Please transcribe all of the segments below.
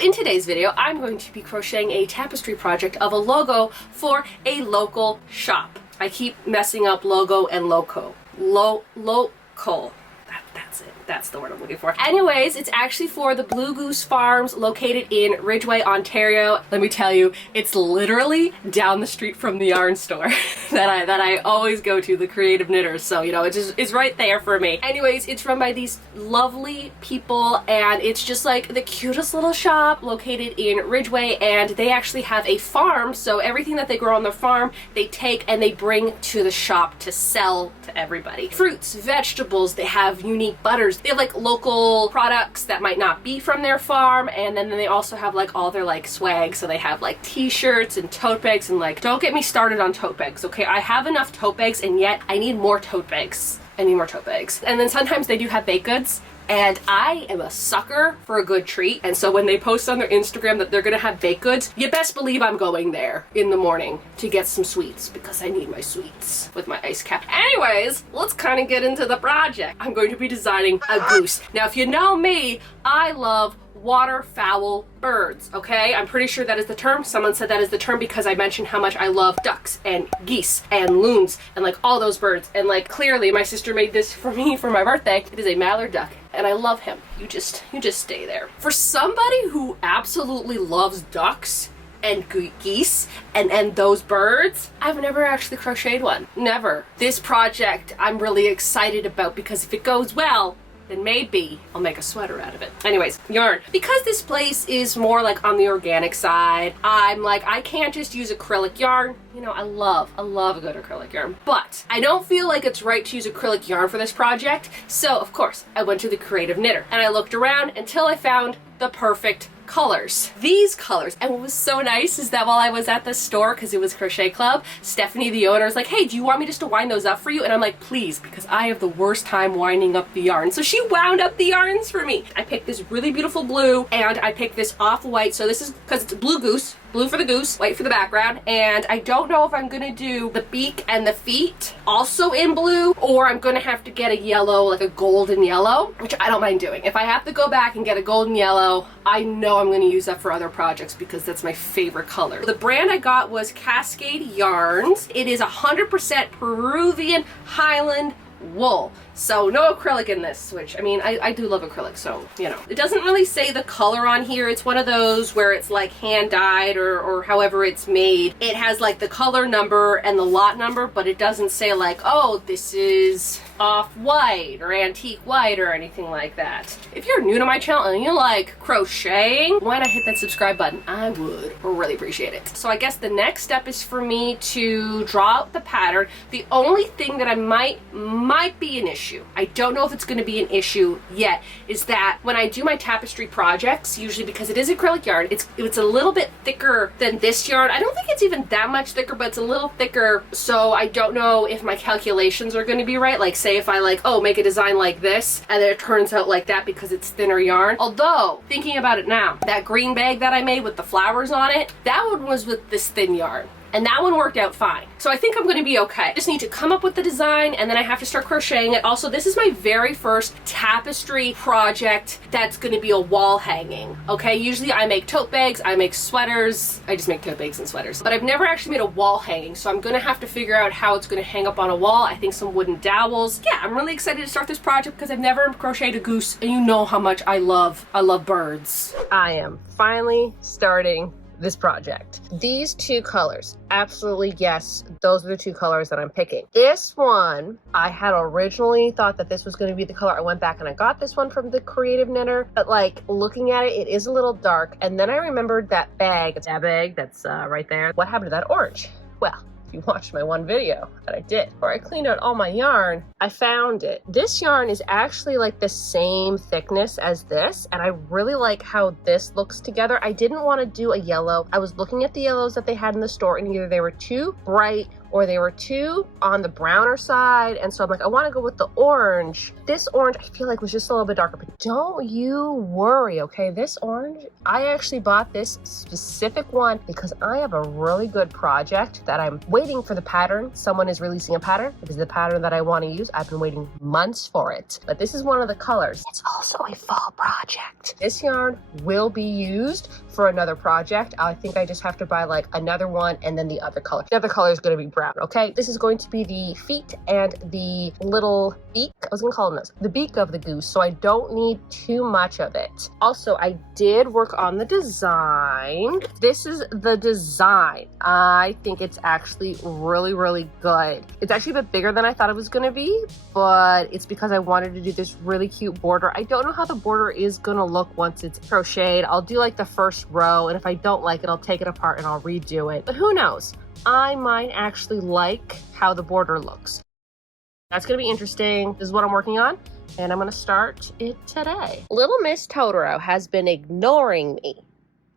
In today's video, I'm going to be crocheting a tapestry project of a logo for a local shop. I keep messing up logo and loco. Local. That's it. That's the word I'm looking for. Anyways, it's actually for the Blue Goose farms located in Ridgeway, Ontario. Let me tell you, it's literally down the street from the yarn store that I always go to, the Creative Knitters. So, you know, it's right there for me. Anyways, it's run by these lovely people, and it's just like the cutest little shop located in Ridgeway, and they actually have a farm. So everything that they grow on their farm, they take and they bring to the shop to sell to everybody. Fruits, vegetables, they have unique butters. They have like local products that might not be from their farm, and then they also have like all their like swag. So they have like t-shirts and tote bags, and like, don't get me started on tote bags, okay? I have enough tote bags, and yet I need more tote bags. I need more tote bags. And then sometimes they do have baked goods, and I am a sucker for a good treat. And so when they post on their Instagram that they're gonna have baked goods, you best believe I'm going there in the morning to get some sweets, because I need my sweets with my ice cap. Anyways, let's kind of get into the project. I'm going to be designing a goose. Now, if you know me, I love waterfowl birds, okay? I'm pretty sure that is the term. Someone said that is the term because I mentioned how much I love ducks and geese and loons and like all those birds. And like, clearly my sister made this for me for my birthday. It is a mallard duck, and I love him. You just stay there. For somebody who absolutely loves ducks and geese and those birds, I've never actually crocheted one. Never. This project I'm really excited about, because if it goes well, then maybe I'll make a sweater out of it. Anyways, yarn. Because this place is more like on the organic side, I'm like, I can't just use acrylic yarn. You know, I love a good acrylic yarn, but I don't feel like it's right to use acrylic yarn for this project. So of course, I went to the Creative Knitter and I looked around until I found the perfect colors. These colors. And what was so nice is that while I was at the store, because it was Crochet Club, Stephanie, the owner, was like, hey, do you want me just to wind those up for you? And I'm like, please, because I have the worst time winding up the yarn. So she wound up the yarns for me. I picked this really beautiful blue, and I picked this off-white. So this is because it's Blue Goose. Blue for the goose, white for the background. And I don't know if I'm gonna do the beak and the feet also in blue, or I'm gonna have to get a yellow, like a golden yellow, which I don't mind doing. If I have to go back and get a golden yellow, I know I'm gonna use that for other projects because that's my favorite color. The brand I got was Cascade Yarns. It is 100% Peruvian Highland wool. So no acrylic in this, which, I mean, I do love acrylic, so, you know. It doesn't really say the color on here. It's one of those where it's like hand dyed or however it's made. It has like the color number and the lot number, but it doesn't say like, oh, this is off-white or antique white or anything like that. If you're new to my channel and you like crocheting, why not hit that subscribe button? I would really appreciate it. So I guess the next step is for me to draw out the pattern. The only thing that I might be an issue, I don't know if it's going to be an issue yet, is that when I do my tapestry projects, usually because it is acrylic yarn, it's a little bit thicker than this yarn. I don't think it's even that much thicker, but it's a little thicker, so I don't know if my calculations are going to be right. Like, say if I like, oh, make a design like this, and then it turns out like that because it's thinner yarn. Although, thinking about it now, that green bag that I made with the flowers on it, that one was with this thin yarn. And that one worked out fine. So I think I'm gonna be okay. I just need to come up with the design, and then I have to start crocheting it. Also, this is my very first tapestry project that's gonna be a wall hanging, okay? Usually I make tote bags, I make sweaters. I just make tote bags and sweaters. But I've never actually made a wall hanging, so I'm gonna have to figure out how it's gonna hang up on a wall. I think some wooden dowels. Yeah, I'm really excited to start this project because I've never crocheted a goose, and you know how much I love birds. I am finally starting this project. These two colors, absolutely yes, those are the two colors that I'm picking. This one, I had originally thought that this was going to be the color. I went back and I got this one from the Creative Knitter, but like looking at it, it is a little dark. And then I remembered that bag that's right there. What happened to that orange? Well, if you watched my one video that I did where I cleaned out all my yarn, I found it. This yarn is actually like the same thickness as this, and I really like how this looks together. I didn't want to do a yellow. I was looking at the yellows that they had in the store, and either they were too bright or they were too on the browner side. And so I'm like, I want to go with the orange. This orange I feel like was just a little bit darker, but don't you worry, okay? This orange, I actually bought this specific one because I have a really good project that I'm waiting for the pattern. Someone is releasing a pattern. It is the pattern that I want to use. I've been waiting months for it, but this is one of the colors. It's also a fall project. This yarn will be used for another project. I think I just have to buy like another one and then the other color. The other color is going to be brown, okay? This is going to be the feet and the little beak. I was going to call them those. The beak of the goose, so I don't need too much of it. Also, I did work on the design. This is the design. I think it's actually really, really good. It's actually a bit bigger than I thought it was going to be, but it's because I wanted to do this really cute border. I don't know how the border is going to look once it's crocheted. I'll do like the first row, and if I don't like it, I'll take it apart and I'll redo it. But who knows? I might actually like how the border looks. That's going to be interesting. This is what I'm working on, and I'm going to start it today. Little Miss Totoro has been ignoring me.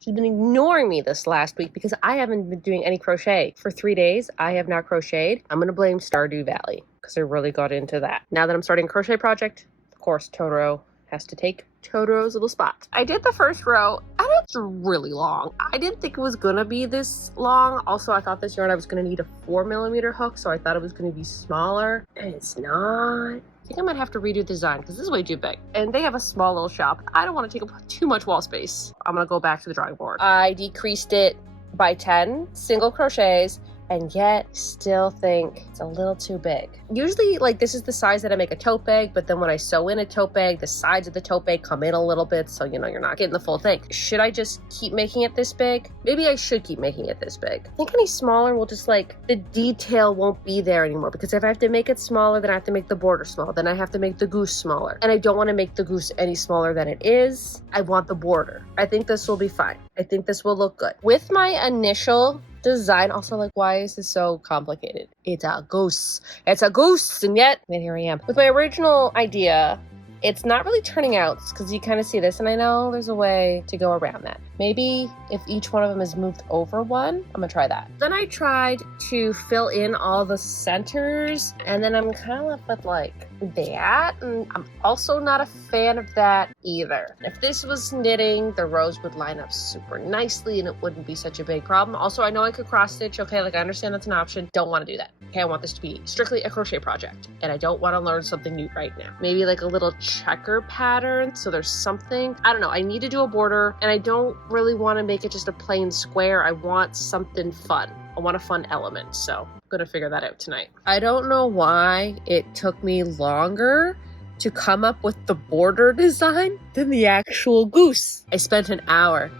She's been ignoring me this last week because I haven't been doing any crochet. For 3 days, I have not crocheted. I'm going to blame Stardew Valley because I really got into that. Now that I'm starting a crochet project, of course, Totoro has to take Totoro's little spot. I did the first row, and it's really long. I didn't think it was gonna be this long. Also, I thought this yarn I was gonna need a 4mm hook, so I thought it was gonna be smaller, and it's not. I think I might have to redo the design because this is way too big. And they have a small little shop. I don't want to take up too much wall space. I'm gonna go back to the drawing board. I decreased it by 10 single crochets, and yet still think it's a little too big. Usually, like, this is the size that I make a tote bag, but then when I sew in a tote bag, the sides of the tote bag come in a little bit, so you know you're not getting the full thing. Should I just keep making it this big? Maybe I should keep making it this big. I think any smaller will just, like, the detail won't be there anymore, because if I have to make it smaller, then I have to make the border small, then I have to make the goose smaller, and I don't want to make the goose any smaller than it is. I want the border. I think this will be fine. I think this will look good. With my initial design, also, like, why is this so complicated? It's a goose. It's a goose, and yet, and here I am. With my original idea, it's not really turning out, because you kind of see this, and I know there's a way to go around that. Maybe if each one of them is moved over one, I'm gonna try that. Then I tried to fill in all the centers, and then I'm kind of left with like that, and I'm also not a fan of that either. If this was knitting, the rows would line up super nicely and it wouldn't be such a big problem. Also, I know I could cross stitch, okay, like I understand that's an option. Don't want to do that. Okay, I want this to be strictly a crochet project, and I don't want to learn something new right now. Maybe like a little checker pattern, so there's something. I don't know, I need to do a border, and I don't really want to make it just a plain square. I want something fun. I want a fun element, so I'm gonna figure that out tonight. I don't know why it took me longer to come up with the border design than the actual goose. I spent an hour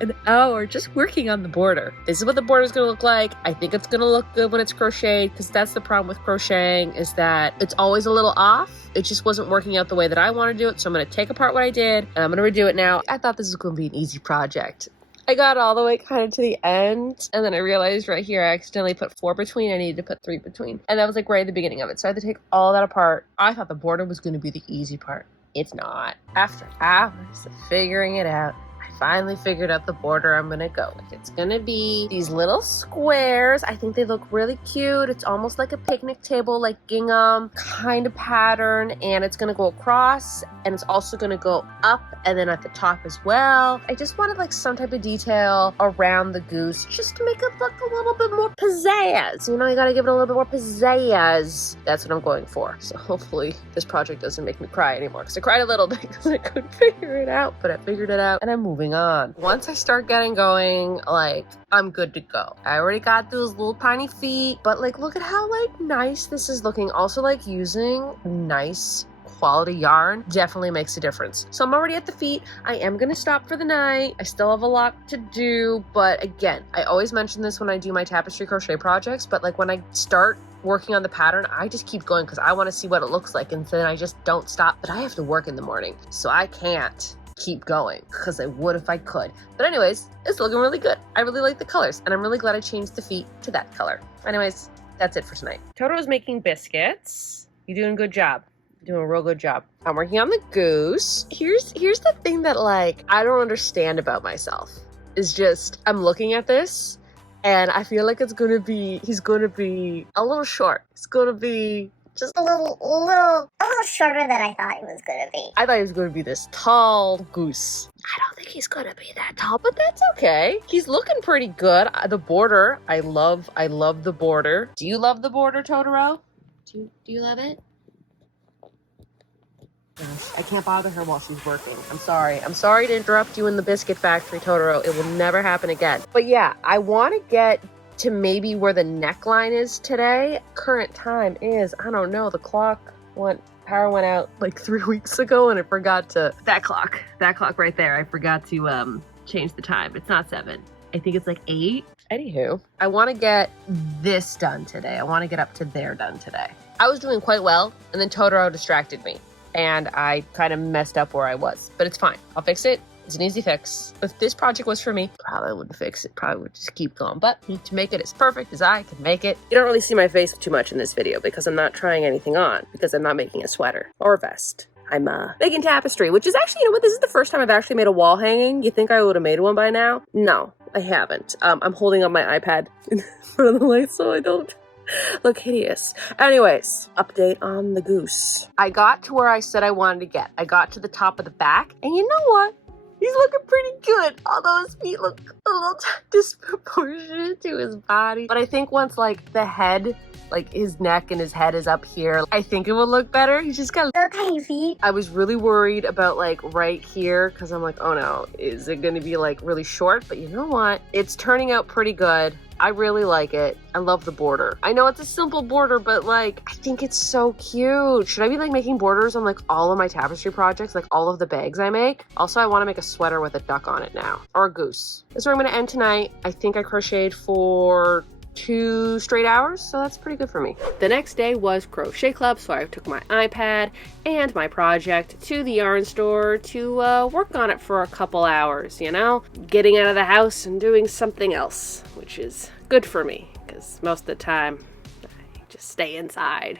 just working on the border. This is what the border is gonna look like. I think it's gonna look good when it's crocheted, because that's the problem with crocheting, is that it's always a little off. It just wasn't working out the way that I want to do it, so I'm gonna take apart what I did, and I'm gonna redo it now. I thought this was gonna be an easy project. I got all the way kind of to the end, and then I realized right here I accidentally put 4 between. I needed to put 3 between, and that was like right at the beginning of it, so I had to take all that apart. I thought the border was going to be the easy part. It's not. After hours of figuring it out, I finally figured out the border I'm gonna go with. It's gonna be these little squares. I think they look really cute. It's almost like a picnic table, like gingham kind of pattern, and it's gonna go across, and it's also gonna go up and then at the top as well. I just wanted like some type of detail around the goose just to make it look a little bit more pizzazz. You know, you gotta give it a little bit more pizzazz. That's what I'm going for. So hopefully this project doesn't make me cry anymore, because I cried a little bit because I couldn't figure it out, but I figured it out and I'm moving on. Once I start getting going, like, I'm good to go. I already got those little tiny feet, but like, look at how like nice this is looking. Also, like, using nice quality yarn definitely makes a difference. So I'm already at the feet. I am gonna stop for the night. I still have a lot to do, but again, I always mention this when I do my tapestry crochet projects, but like when I start working on the pattern, I just keep going because I want to see what it looks like, and then I just don't stop. But I have to work in the morning, so I can't keep going, because I would if I could. But anyways, it's looking really good. I really like the colors, and I'm really glad I changed the feet to that color. Anyways, that's it for tonight. Totoro's making biscuits. You're doing a good job. You're doing a real good job. I'm working on the goose. Here's the thing that like I don't understand about myself, is just I'm looking at this And I feel like he's gonna be a little short. It's gonna be just a little shorter than I thought it was gonna be. I thought he was gonna be this tall goose. I don't think he's gonna be that tall, but that's okay. He's looking pretty good. The border, I love the border. Do you love the border, Totoro? Do you love it? Gosh, I can't bother her while she's working. I'm sorry. I'm sorry to interrupt you in the biscuit factory, Totoro. It will never happen again. But yeah, I want to get to maybe where the neckline is today. Current time is, I don't know, the power went out like 3 weeks ago and I forgot to, that clock right there, I forgot to change the time. It's not 7. I think it's like 8. Anywho, I want to get this done today. I want to get up to there done today. I was doing quite well and then Totoro distracted me and I kind of messed up where I was, but it's fine. I'll fix it. It's an easy fix. If this project was for me, probably wouldn't fix it. Probably would just keep going. But to make it as perfect as I can make it. You don't really see my face too much in this video because I'm not trying anything on. Because I'm not making a sweater or a vest. I'm making tapestry, which is actually, you know what? This is the first time I've actually made a wall hanging. You think I would have made one by now? No, I haven't. I'm holding up my iPad in front of the light so I don't look hideous. Anyways, update on the goose. I got to where I said I wanted to get. I got to the top of the back, and you know what? He's looking pretty good, although his feet look a little disproportionate to his body. But I think once like the head, like his neck and his head is up here, I think it will look better. He's just got little tiny feet. I was really worried about like right here because I'm like, oh no, is it going to be like really short? But you know what? It's turning out pretty good. I really like it. I love the border. I know it's a simple border, but like, I think it's so cute. Should I be like making borders on like all of my tapestry projects, like all of the bags I make? Also, I want to make a sweater with a duck on it now, or a goose. That's where I'm going to end tonight. I think I crocheted for 2 straight hours, so that's pretty good for me. The next day was crochet club, so I took my iPad and my project to the yarn store to work on it for a couple hours, you know? Getting out of the house and doing something else, which is good for me, because most of the time I just stay inside.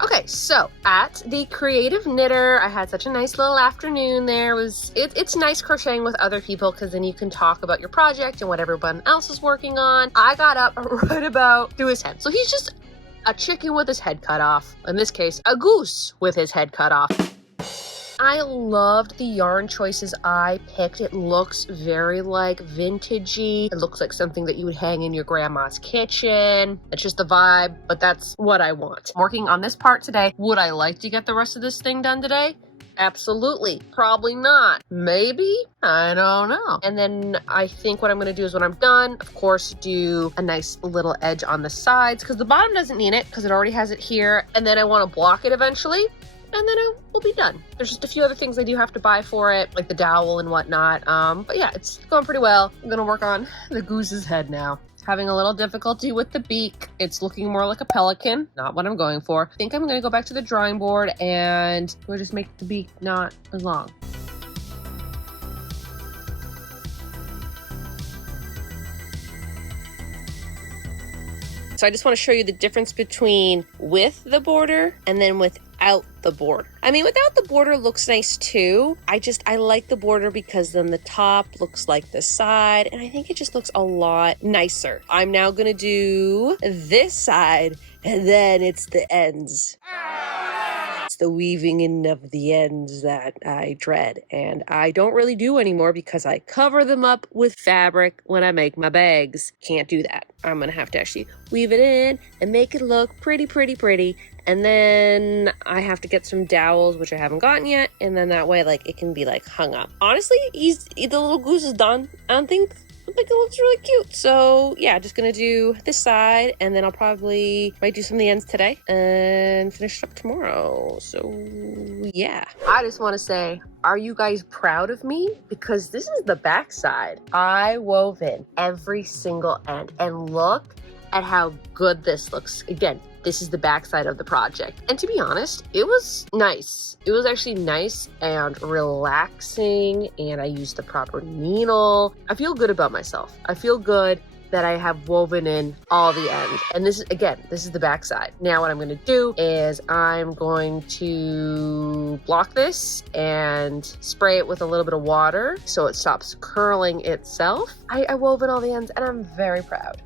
Okay, so at the Creative Knitter, I had such a nice little afternoon there. It's nice crocheting with other people because then you can talk about your project and what everyone else is working on. I got up right about through his head. So he's just a chicken with his head cut off. In this case, a goose with his head cut off. I loved the yarn choices I picked. It looks very like vintagey. It looks like something that you would hang in your grandma's kitchen. It's just the vibe, but that's what I want. I'm working on this part today. Would I like to get the rest of this thing done today? Absolutely. Probably not. Maybe? I don't know. And then I think what I'm going to do is when I'm done, of course, do a nice little edge on the sides because the bottom doesn't need it because it already has it here. And then I want to block it eventually. And then it will be done. There's just a few other things I do have to buy for it, like the dowel and whatnot. But yeah, it's going pretty well. I'm gonna work on the goose's head now. Having a little difficulty with the beak. It's looking more like a pelican, not what I'm going for. I think I'm gonna go back to the drawing board and we'll just make the beak not as long. So I just want to show you the difference between with the border and then without the border. I mean, without the border looks nice too. I like the border because then the top looks like the side and I think it just looks a lot nicer. I'm now going to do this side and then it's the ends. It's the weaving in of the ends that I dread and I don't really do anymore because I cover them up with fabric when I make my bags. Can't do that. I'm gonna have to actually weave it in and make it look pretty. And then I have to get some dowels, which I haven't gotten yet. And then that way, like, it can be like hung up. Honestly, the little goose is done. I think it looks really cute. So yeah, just gonna do this side and then I'll might do some of the ends today and finish it up tomorrow. So yeah, I just want to say, are you guys proud of me? Because this is the back side. I wove in every single end and look at how good this looks. Again, this is the backside of the project. And to be honest, it was nice. It was actually nice and relaxing and I used the proper needle. I feel good about myself. I feel good that I have woven in all the ends. And this is, again, this is the back side. Now what I'm going to do is I'm going to block this and spray it with a little bit of water so it stops curling itself. I wove in all the ends and I'm very proud.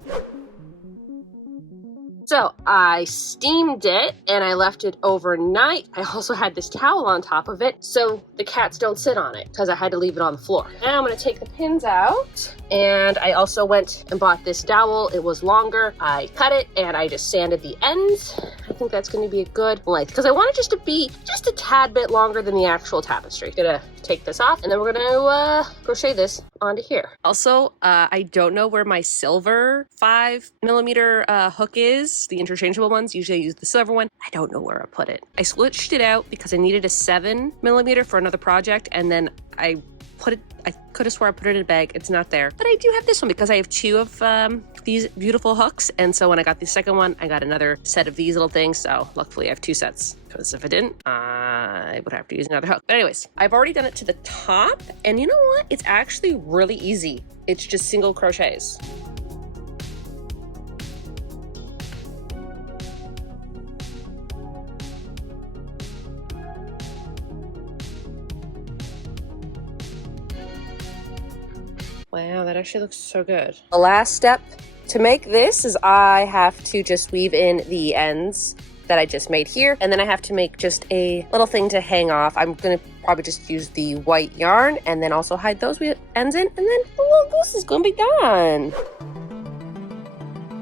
So I steamed it and I left it overnight. I also had this towel on top of it so the cats don't sit on it because I had to leave it on the floor. Now I'm going to take the pins out, and I also went and bought this dowel. It was longer. I cut it and I just sanded the ends. I think that's going to be a good length because I want it just to be just a tad bit longer than the actual tapestry. Gonna take this off and then we're gonna crochet this onto here. Also, I don't know where my silver 5mm hook is. The interchangeable ones, usually I use the silver one. I don't know where I put it. I switched it out because I needed a 7mm for another project, and then I could have swore I put it in a bag. It's not there. But I do have this one because I have 2 of these beautiful hooks. And so when I got the second one, I got another set of these little things. So luckily I have 2 sets, because if I didn't, I would have to use another hook. But anyways, I've already done it to the top. And you know what? It's actually really easy. It's just single crochets. Wow, that actually looks so good. The last step to make this is I have to just weave in the ends that I just made here. And then I have to make just a little thing to hang off. I'm gonna probably just use the white yarn and then also hide those ends in, and then the little goose is gonna be done.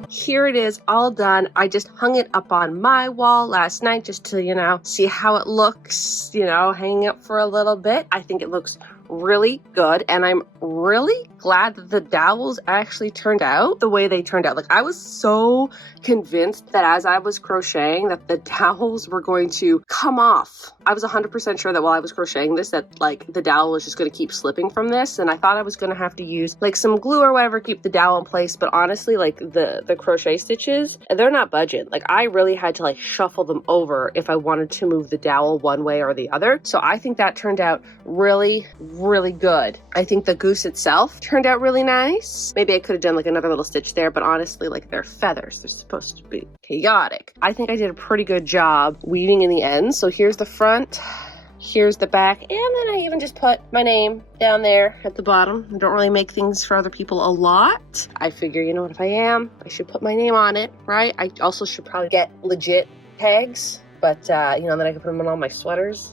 Here it is, all done. I just hung it up on my wall last night just to, you know, see how it looks, you know, hanging up for a little bit. I think it looks really good, and I'm really glad that the dowels actually turned out the way they turned out. Like, I was so convinced that as I was crocheting that the dowels were going to come off. I was 100% sure that while I was crocheting this that like the dowel was just going to keep slipping from this, and I thought I was going to have to use like some glue or whatever to keep the dowel in place. But honestly, like the crochet stitches, they're not budging. Like, I really had to like shuffle them over if I wanted to move the dowel one way or the other. So I think that turned out really good. I think the goose itself turned out really nice. Maybe I could have done like another little stitch there, but honestly, like, they're feathers. They're supposed to be chaotic. I think I did a pretty good job weaving in the ends. So here's the front, here's the back, and then I even just put my name down there at the bottom. I don't really make things for other people a lot. I figure, you know what, if I should put my name on it, right? I also should probably get legit tags, but you know, then I can put them on all my sweaters.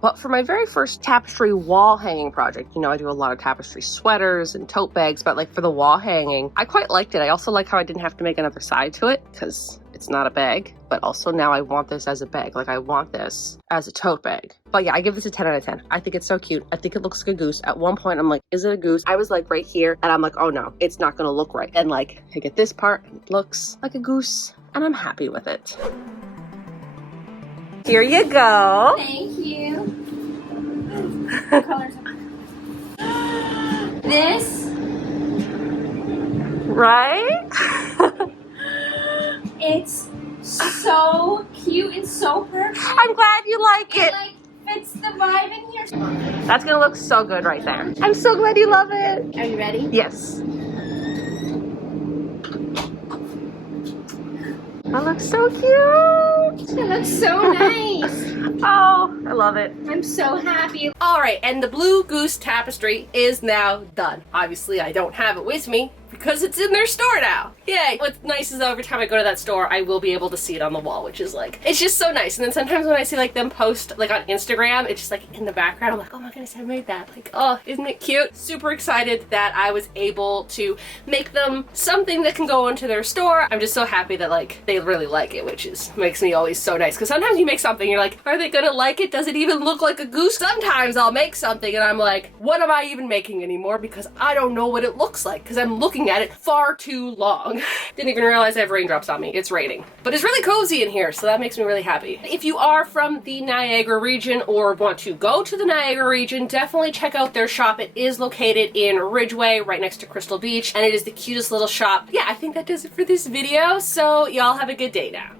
But for my very first tapestry wall hanging project, you know, I do a lot of tapestry sweaters and tote bags, but like for the wall hanging, I quite liked it. I also like how I didn't have to make another side to it because it's not a bag, but also now I want this as a bag. Like, I want this as a tote bag. But yeah, I give this a 10 out of 10. I think it's so cute. I think it looks like a goose. At one point, I'm like, is it a goose? I was like right here and I'm like, oh no, it's not gonna look right. And like, I get this part, and it looks like a goose and I'm happy with it. Here you go. Thank you. What colors? This. Right? It's so cute and so perfect. I'm glad you like it. It like fits the vibe in here. That's gonna look so good right there. I'm so glad you love it. Are you ready? Yes. That looks so cute. It looks so nice. Oh, I love it. I'm so happy. All right, and the Blue Goose tapestry is now done. Obviously, I don't have it with me because it's in their store now. Yay. What's nice is that every time I go to that store, I will be able to see it on the wall, which is like, it's just so nice. And then sometimes when I see like them post like on Instagram, it's just like in the background, I'm like, oh my goodness, I made that. Like, oh, isn't it cute? Super excited that I was able to make them something that can go into their store. I'm just so happy that like they really like it, which is makes me always so nice. Because sometimes you make something, you're like, are they gonna like it? Does it even look like a goose? Sometimes I'll make something and I'm like, what am I even making anymore? Because I don't know what it looks like because I'm looking at it far too long. Didn't even realize I have raindrops on me. It's raining. But it's really cozy in here, so that makes me really happy. If you are from the Niagara region or want to go to the Niagara region, definitely check out their shop. It is located in Ridgeway, right next to Crystal Beach, and it is the cutest little shop. Yeah, I think that does it for this video, so y'all have a good day now.